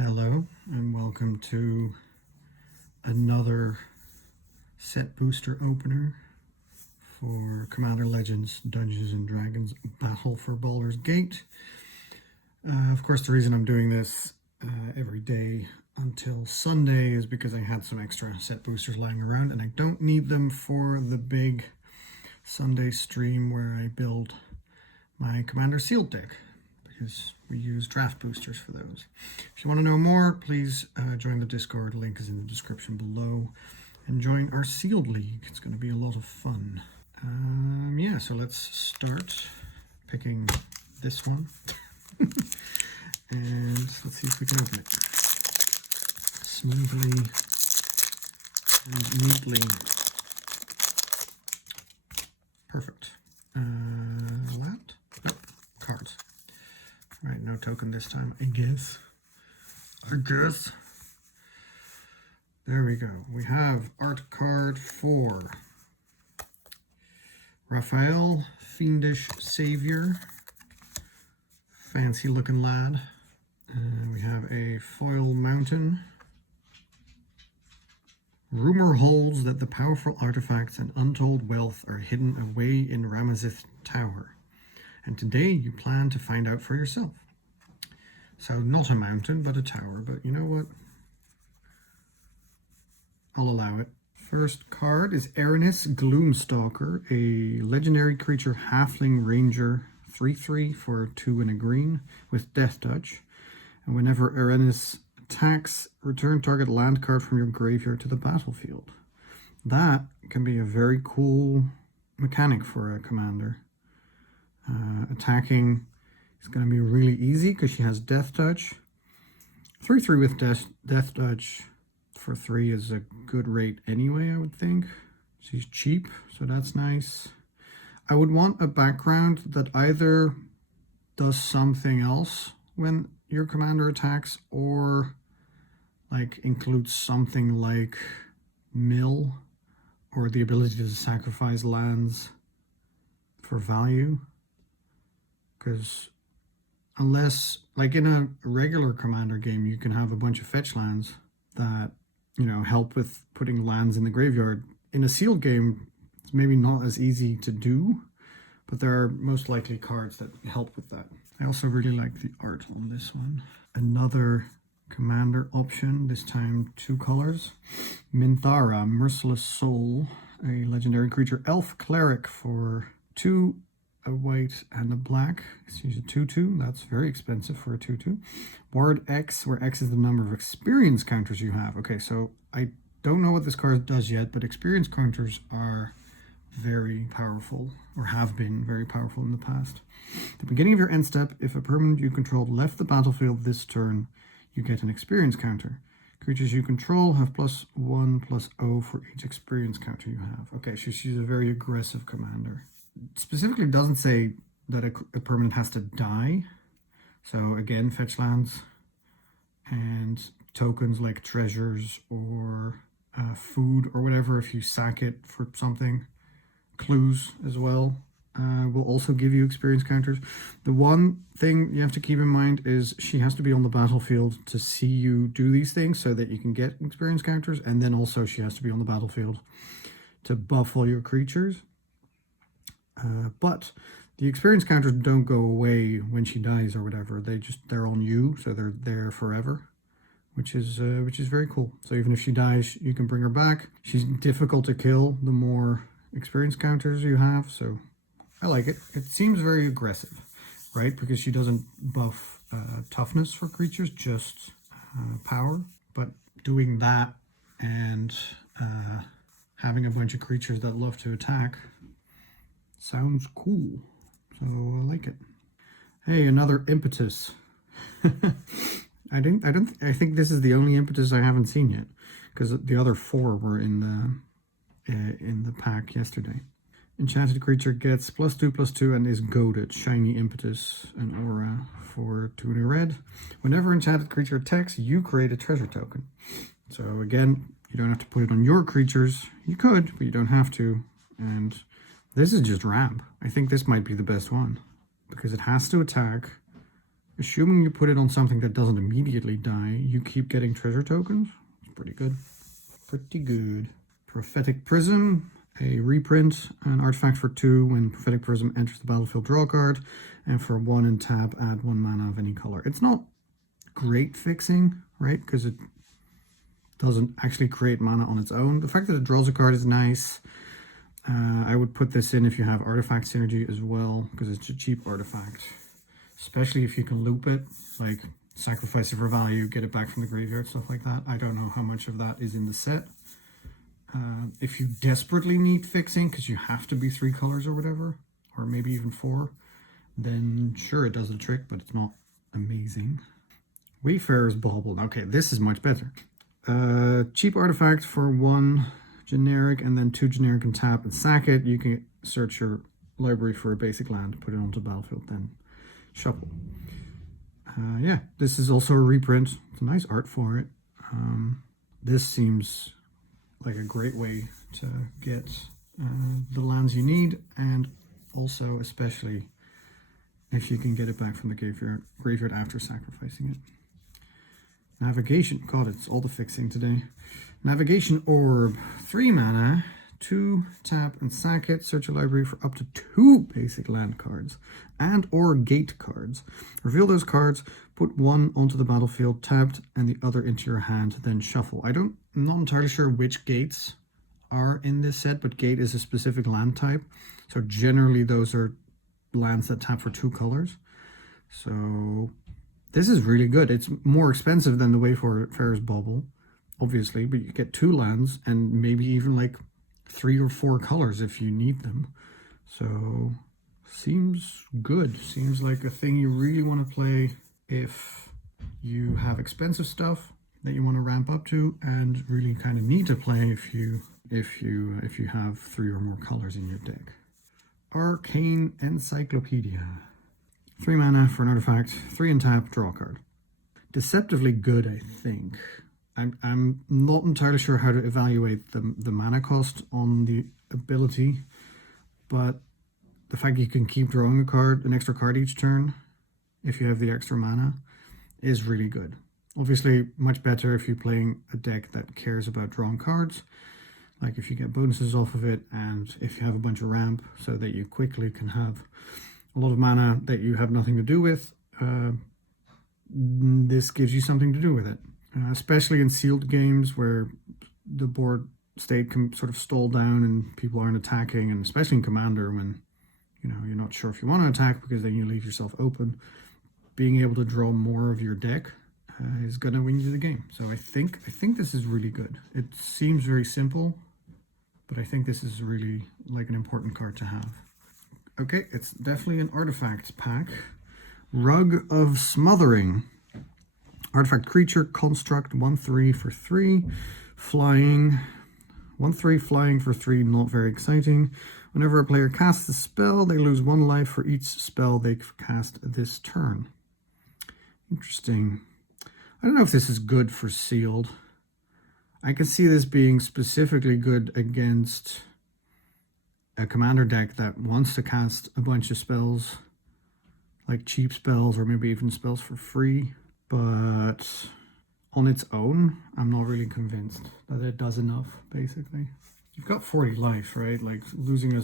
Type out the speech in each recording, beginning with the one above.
Hello and welcome to another set booster opener for Commander Legends Dungeons & Dragons Battle for Baldur's Gate. Of course, the reason I'm doing this every day until Sunday is because I had some extra set boosters lying around and I don't need them for the big Sunday stream where I build my Commander Sealed deck, because we use draft boosters for those. If you want to know more, please join the Discord. Link is in the description below. And join our Sealed League. It's going to be a lot of fun. Yeah, so let's start picking this one. And let's see if we can open it smoothly and neatly. Perfect. Land? Nope. Cards. Right, no token this time, I guess. There we go. We have art card 4. Raphael, Fiendish Savior. Fancy looking lad. We have a foil mountain. Rumor holds that the powerful artifacts and untold wealth are hidden away in Ramazith Tower. And today you plan to find out for yourself. So not a mountain, but a tower. But you know what? I'll allow it. First card is Aranis Gloomstalker, a legendary creature halfling ranger, 3/3 for 2 and a green with Death Touch. And whenever Aranis attacks, return target land card from your graveyard to the battlefield. That can be a very cool mechanic for a commander. Attacking is going to be really easy because she has Death Touch. 3/3 with Death Touch for 3 is a good rate anyway, I would think. She's cheap, so that's nice. I would want a background that either does something else when your commander attacks, or like includes something like mill or the ability to sacrifice lands for value. Because unless, like in a regular commander game, you can have a bunch of fetch lands that, you know, help with putting lands in the graveyard. In a sealed game, it's maybe not as easy to do, but there are most likely cards that help with that. I also really like the art on this one. Another commander option, this time 2 colors. Minthara, Merciless Soul, a legendary creature, elf cleric for 2, a white and a black. She's a 2/2. That's very expensive for a 2/2. Ward X, where X is the number of experience counters you have. Okay, so I don't know what this card does yet, but experience counters are very powerful, or have been very powerful in the past. At the beginning of your end step, if a permanent you controlled left the battlefield this turn, you get an experience counter. Creatures you control have +1/+0 for each experience counter you have. Okay, so she's a very aggressive commander. Specifically doesn't say that a permanent has to die. So again, fetch lands and tokens like treasures or food or whatever, if you sack it for something. Clues as well will also give you experience counters. The one thing you have to keep in mind is she has to be on the battlefield to see you do these things so that you can get experience counters, and then also she has to be on the battlefield to buff all your creatures. But the experience counters don't go away when she dies or whatever. They're on you, so they're there forever, which is very cool. So even if she dies, you can bring her back. She's difficult to kill the more experience counters you have, so I like it. It seems very aggressive, right? Because she doesn't buff toughness for creatures, just power. But doing that and having a bunch of creatures that love to attack sounds cool, so I like it. Hey, another impetus. I think this is the only impetus I haven't seen yet, because the other 4 were in the pack yesterday. Enchanted creature gets +2/+2 and is goaded. Shiny impetus and aura for 2 and a red. Whenever enchanted creature attacks, you create a treasure token. So again, you don't have to put it on your creatures. You could, but you don't have to. And this is just ramp. I think this might be the best one because it has to attack Assuming you put it on something that doesn't immediately die, you keep getting treasure tokens. It's pretty good. Pretty good. Prophetic Prism, a reprint, an artifact for 2. When Prophetic Prism enters the battlefield, draw a card, and for 1 and tap, add 1 mana of any color. It's not great fixing, right? Because it doesn't actually create mana on its own. The fact that it draws a card is nice. I would put this in if you have artifact synergy as well, because it's a cheap artifact. Especially if you can loop it, like sacrifice it for value, get it back from the graveyard, stuff like that. I don't know how much of that is in the set. If you desperately need fixing, because you have to be 3 colors or whatever, or maybe even 4, then sure, it does the trick, but it's not amazing. Wayfarer's Bauble. Okay, this is much better. Cheap artifact for 1 generic, and then 2 generic and tap and sack it. You can search your library for a basic land, put it onto the battlefield, then shuffle. Yeah, this is also a reprint. It's a nice art for it. This seems like a great way to get the lands you need, and also especially if you can get it back from the graveyard after sacrificing it. Navigation. God, it's all the fixing today. Navigation Orb. 3 mana, 2 tap and sack it. Search your library for up to 2 basic land cards and or gate cards. Reveal those cards, put 1 onto the battlefield tapped and the other into your hand, then shuffle. I'm not entirely sure which gates are in this set, but gate is a specific land type. So generally those are lands that tap for 2 colors. So this is really good. It's more expensive than the Wayfarer's Bauble, obviously, but you get 2 lands and maybe even like 3 or 4 colors if you need them. So seems good. Seems like a thing you really want to play if you have expensive stuff that you want to ramp up to, and really kind of need to play if you have 3 or more colors in your deck. Arcane Encyclopedia. 3 mana for an artifact, 3 and tap, draw a card. Deceptively good, I think. I'm not entirely sure how to evaluate the mana cost on the ability, but the fact you can keep drawing an extra card each turn, if you have the extra mana, is really good. Obviously, much better if you're playing a deck that cares about drawing cards, like if you get bonuses off of it, and if you have a bunch of ramp, so that you quickly can have a lot of mana that you have nothing to do with. This gives you something to do with it. Especially in sealed games where the board state can sort of stall down and people aren't attacking, and especially in Commander when you're not sure if you want to attack because then you leave yourself open. Being able to draw more of your deck is going to win you the game. So I think this is really good. It seems very simple, but I think this is really like an important card to have. Okay, it's definitely an artifact pack. Rug of Smothering. Artifact creature, construct, 1/3 for 3, flying, 1/3 flying for 3, not very exciting. Whenever a player casts a spell, they lose 1 life for each spell they cast this turn. Interesting. I don't know if this is good for sealed. I can see this being specifically good against a commander deck that wants to cast a bunch of spells, like cheap spells or maybe even spells for free. But on its own, I'm not really convinced that it does enough, basically. You've got 40 life, right? Like losing a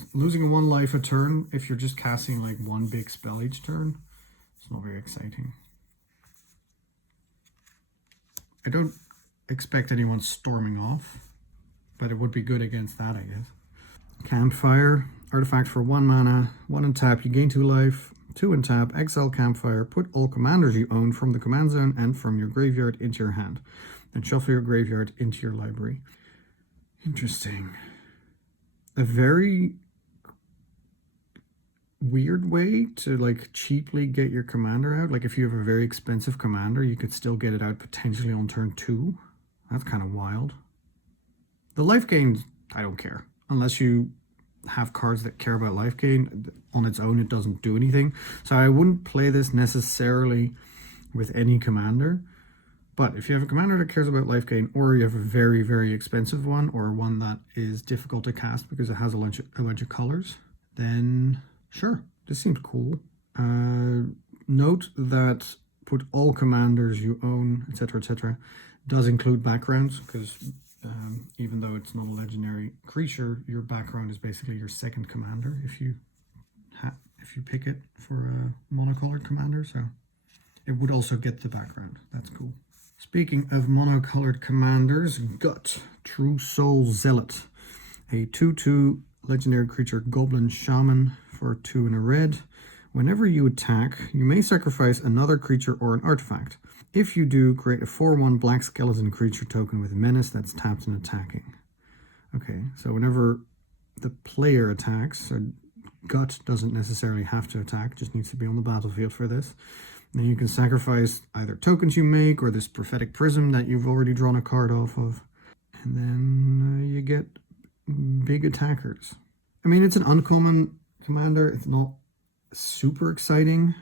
1 life a turn, if you're just casting like 1 big spell each turn, it's not very exciting. I don't expect anyone storming off, but it would be good against that, I guess. Campfire, artifact for 1 mana, 1 and tap, you gain 2 life. 2 and tap, exile Campfire, put all commanders you own from the command zone and from your graveyard into your hand. Then shuffle your graveyard into your library. Interesting. A very weird way to like cheaply get your commander out. Like if you have a very expensive commander, you could still get it out potentially on turn 2. That's kind of wild. The life gain, I don't care. Unless you have cards that care about life gain. On its own, it doesn't do anything. So I wouldn't play this necessarily with any commander. But if you have a commander that cares about life gain, or you have a very, very expensive one, or one that is difficult to cast because it has a bunch of colors, then sure, this seems cool. Note that put all commanders you own, etc., etc. Does include backgrounds, because even though it's not a legendary creature, your background is basically your second commander if you pick it for a monocolored commander. So it would also get the background. That's cool. Speaking of monocolored commanders, Gut, True Soul Zealot, a 2/2 legendary creature Goblin Shaman for 2 and a red. Whenever you attack, you may sacrifice another creature or an artifact. If you do, create a 4/1 black skeleton creature token with menace that's tapped and attacking. Okay, so whenever the player attacks, so Gut doesn't necessarily have to attack, just needs to be on the battlefield for this. Then you can sacrifice either tokens you make or this prophetic prism that you've already drawn a card off of. And then you get big attackers. I mean, it's an uncommon commander. It's not super exciting,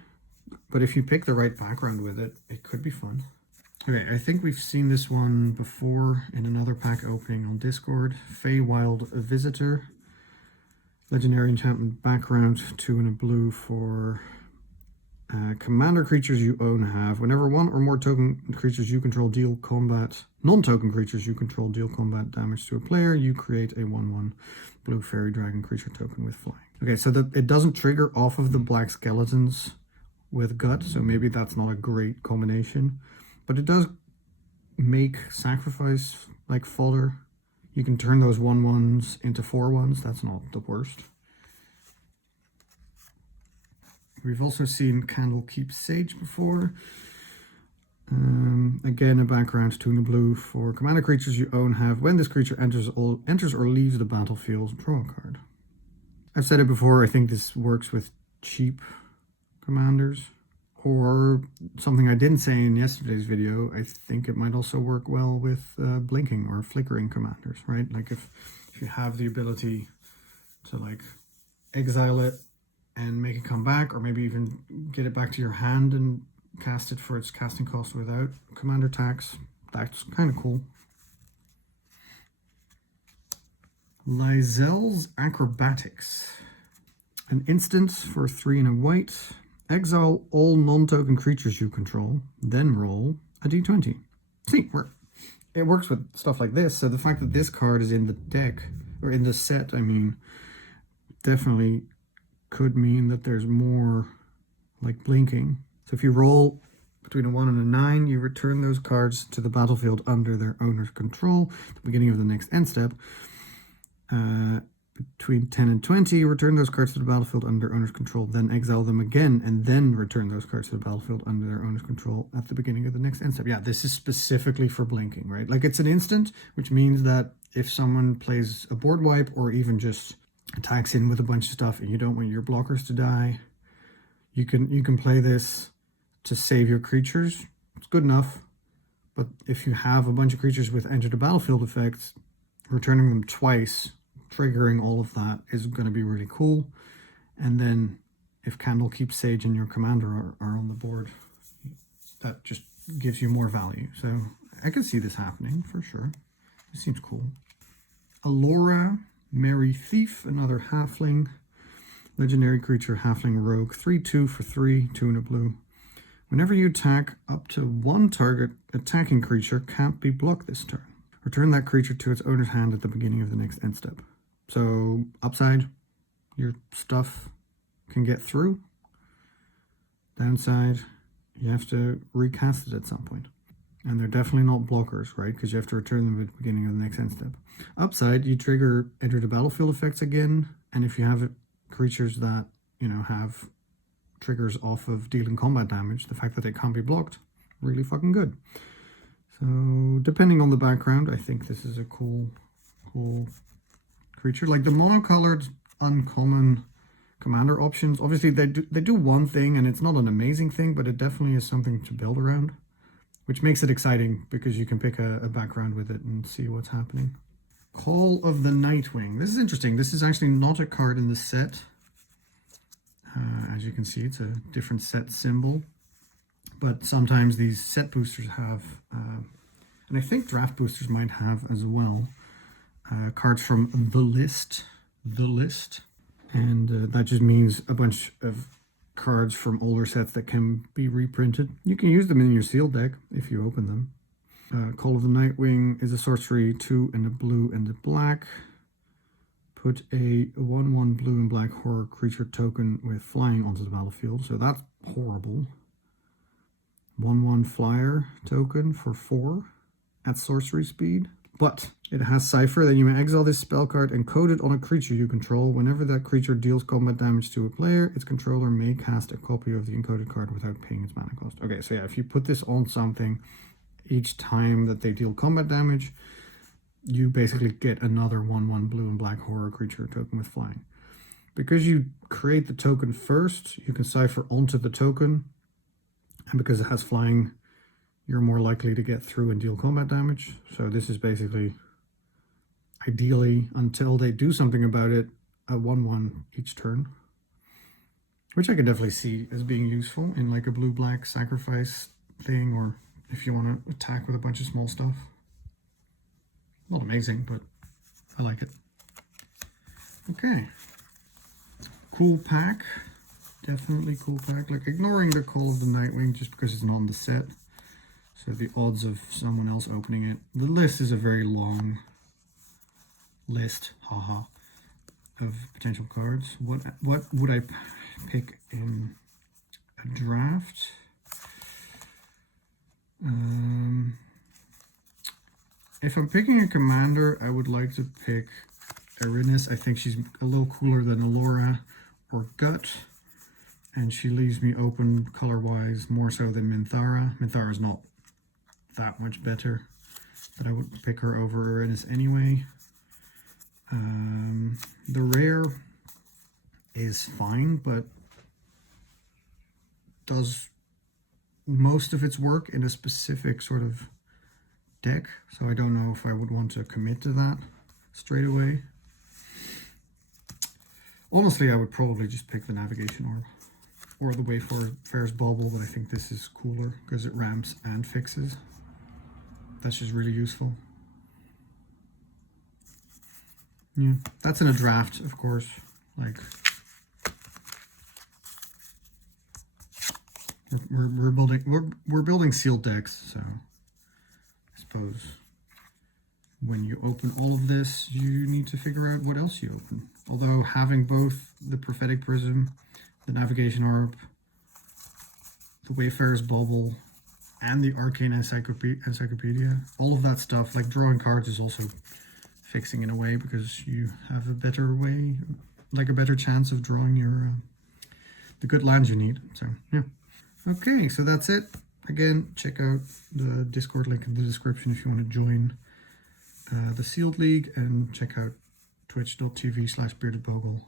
but if you pick the right background with it, it could be fun. Okay, I think we've seen this one before in another pack opening on Discord. Feywild Visitor. Legendary enchantment background, 2 and a blue for commander creatures you own have. Whenever one or more token creatures you control deal combat, non-token creatures you control deal combat damage to a player, you create a 1/1 blue fairy dragon creature token with flying. Okay, so it doesn't trigger off of the black skeletons with Gut, so maybe that's not a great combination. But it does make sacrifice like fodder. You can turn those 1/1s into 4/1s. That's not the worst. We've also seen Candlekeep Sage before. Again, a background, 2 and a blue for commander creatures you own have. When this creature enters or leaves the battlefield, draw a card. I've said it before, I think this works with cheap commanders. Or something I didn't say in yesterday's video, I think it might also work well with blinking or flickering commanders, right? Like if you have the ability to like exile it and make it come back, or maybe even get it back to your hand and cast it for its casting cost without commander tax. That's kind of cool. Lysel's Acrobatics. An instant for 3 and a white. Exile all non-token creatures you control, then roll a d20. See, it works with stuff like this. So the fact that this card is in the deck, or in the set, I mean, definitely could mean that there's more like blinking. So if you roll between a 1 and a 9, you return those cards to the battlefield under their owner's control at the beginning of the next end step. Between 10 and 20, return those cards to the battlefield under owner's control, then exile them again, and then return those cards to the battlefield under their owner's control at the beginning of the next end step. Yeah, this is specifically for blinking, right? Like it's an instant, which means that if someone plays a board wipe or even just attacks in with a bunch of stuff and you don't want your blockers to die, you can play this to save your creatures. It's good enough. But if you have a bunch of creatures with enter the battlefield effects, returning them twice, triggering all of that is going to be really cool. And then if Candlekeep Sage and your commander are on the board, that just gives you more value. So I can see this happening for sure. It seems cool. Alora, Merry Thief, another halfling. Legendary creature, halfling rogue, 3/2 for 3, 2 and a blue. Whenever you attack, up to one target attacking creature can't be blocked this turn. Return that creature to its owner's hand at the beginning of the next end step. So upside, your stuff can get through. Downside, you have to recast it at some point. And they're definitely not blockers, right? Because you have to return them at the beginning of the next end step. Upside, you trigger enter the battlefield effects again. And if you have creatures that, have triggers off of dealing combat damage, the fact that they can't be blocked, really fucking good. So depending on the background, I think this is a cool creature. Like the monocolored uncommon commander options, obviously they do one thing and it's not an amazing thing, but it definitely is something to build around, which makes it exciting because you can pick a background with it and see what's happening. Call of the Nightwing. This is interesting. This is actually not a card in the set. As you can see, it's a different set symbol. But sometimes these set boosters have, and I think draft boosters might have as well, cards from the list. And that just means a bunch of cards from older sets that can be reprinted. You can use them in your sealed deck if you open them. Call of the Nightwing is a sorcery, 2 and a blue and a black. Put a 1/1 blue and black horror creature token with flying onto the battlefield. So that's horrible. 1/1 flyer token for 4 at sorcery speed. But it has Cipher. Then you may exile this spell card and code it on a creature you control. Whenever that creature deals combat damage to a player, its controller may cast a copy of the encoded card without paying its mana cost. Okay, so yeah, if you put this on something, each time that they deal combat damage, you basically get another 1/1 blue and black horror creature token with flying. Because you create the token first, you can Cipher onto the token, and because it has flying, you're more likely to get through and deal combat damage. So this is basically, ideally, until they do something about it, a 1/1 each turn, which I can definitely see as being useful in like a blue-black sacrifice thing, or if you want to attack with a bunch of small stuff. Not amazing, but I like it. Okay. Cool pack. Definitely cool pack. Like, ignoring the Call of the Nightwing just because it's not on the set. So the odds of someone else opening it. The list is a very long list, haha, of potential cards. What would I pick in a draft? If I'm picking a commander, I would like to pick Erinys. I think she's a little cooler than Allura or Gut, and she leaves me open color-wise more so than Minthara. Minthara's not that much better, but I would pick her over Erinys anyway. The rare is fine, but does most of its work in a specific sort of deck, so I don't know if I would want to commit to that straight away. Honestly, I would probably just pick the Navigation Orb or the Wayfarer's Bauble, but I think this is cooler because it ramps and fixes. That's just really useful. Yeah, that's in a draft, of course. Like, we're building sealed decks, so I suppose when you open all of this, you need to figure out what else you open. Although having both the Prophetic Prism, the Navigation Orb, the Wayfarer's Bauble, and the Arcane Encyclopedia, all of that stuff, like drawing cards is also fixing in a way because you have a better way, like a better chance of drawing your the good lands you need. So yeah. Okay, so that's it. Again, check out the Discord link in the description if you want to join the Sealed League, and check out twitch.tv/beardedbogle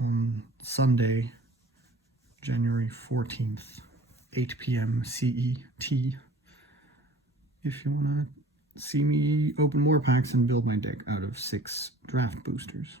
on Sunday, January 14th, 8 p.m. CET, if you want to see me open more packs and build my deck out of 6 draft boosters.